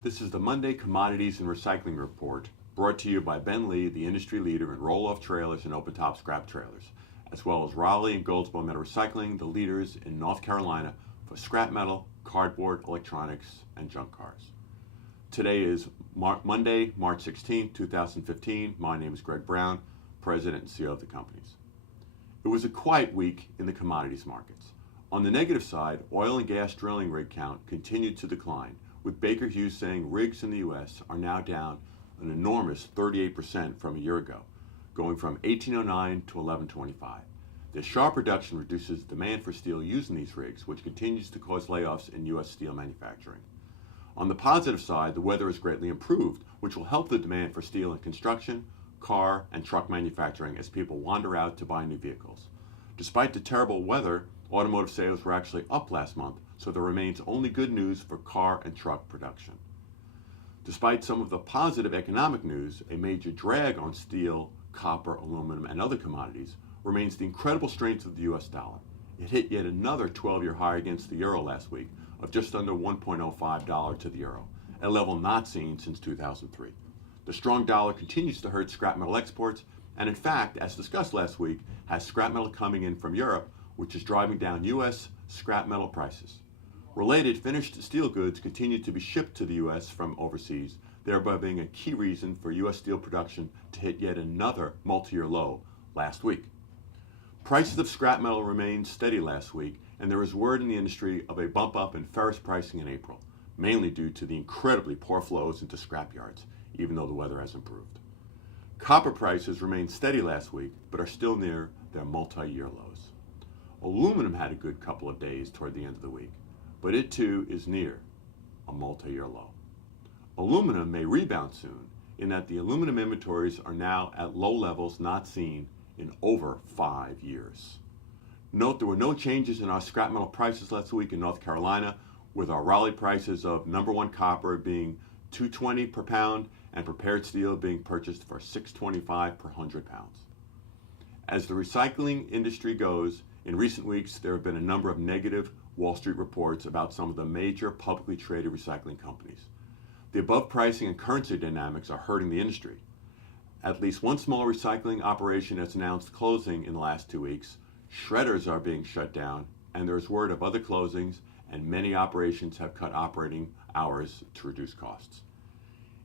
This is the Monday Commodities and Recycling Report, brought to you by BENLEE, the industry leader in roll-off trailers and open-top scrap trailers, as well as Raleigh and Goldsboro Metal Recycling, the leaders in North Carolina for scrap metal, cardboard, electronics, and junk cars. Today is Monday, March 16, 2015. My name is Greg Brown, President and CEO of the companies. It was a quiet week in the commodities markets. On the negative side, oil and gas drilling rig count continued to decline, with Baker Hughes saying rigs in the U.S. are now down an enormous 38% from a year ago, going from 1809 to 1125. This sharp reduction reduces demand for steel used in these rigs, which continues to cause layoffs in U.S. steel manufacturing. On the positive side, the weather has greatly improved, which will help the demand for steel in construction, car, and truck manufacturing as people wander out to buy new vehicles. Despite the terrible weather, automotive sales were actually up last month, so there remains only good news for car and truck production. Despite some of the positive economic news, a major drag on steel, copper, aluminum, and other commodities remains the incredible strength of the U.S. dollar. It hit yet another 12-year high against the euro last week of just under $1.05 to the euro, a level not seen since 2003. The strong dollar continues to hurt scrap metal exports, and in fact, as discussed last week, has scrap metal coming in from Europe, which is driving down U.S. scrap metal prices. Related, finished steel goods continue to be shipped to the U.S. from overseas, thereby being a key reason for U.S. steel production to hit yet another multi-year low last week. Prices of scrap metal remained steady last week, and there is word in the industry of a bump up in ferrous pricing in April, mainly due to the incredibly poor flows into scrap yards, even though the weather has improved. Copper prices remained steady last week, but are still near their multi-year lows. Aluminum had a good couple of days toward the end of the week, but it too is near a multi-year low. Aluminum may rebound soon, in that the aluminum inventories are now at low levels not seen in over 5 years. Note there were no changes in our scrap metal prices last week in North Carolina, with our Raleigh prices of number one copper being $2.20 per pound and prepared steel being purchased for $6.25 per 100 pounds. As the recycling industry goes, in recent weeks there have been a number of negative Wall Street reports about some of the major publicly traded recycling companies. The above pricing and currency dynamics are hurting the industry. At least one small recycling operation has announced closing in the last 2 weeks, shredders are being shut down, and there is word of other closings, and many operations have cut operating hours to reduce costs.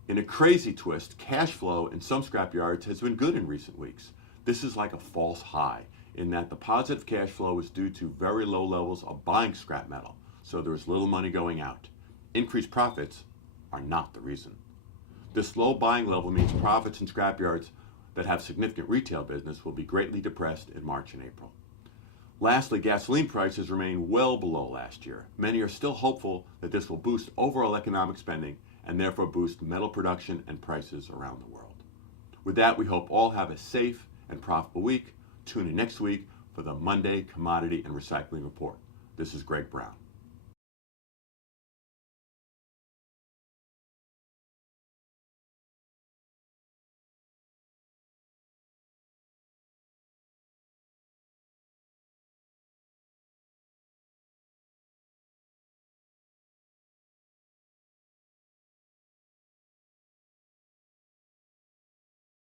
In a crazy twist, cash flow in some scrap yards has been good in recent weeks. This is like a false high, in that the positive cash flow is due to very low levels of buying scrap metal, so there's little money going out. Increased profits are not the reason. This low buying level means profits in scrap yards that have significant retail business will be greatly depressed in March and April. Lastly, gasoline prices remain well below last year. Many are still hopeful that this will boost overall economic spending and therefore boost metal production and prices around the world. With that, we hope all have a safe and profitable week. Tune in next week for the Monday Commodity and Recycling Report. This is Greg Brown.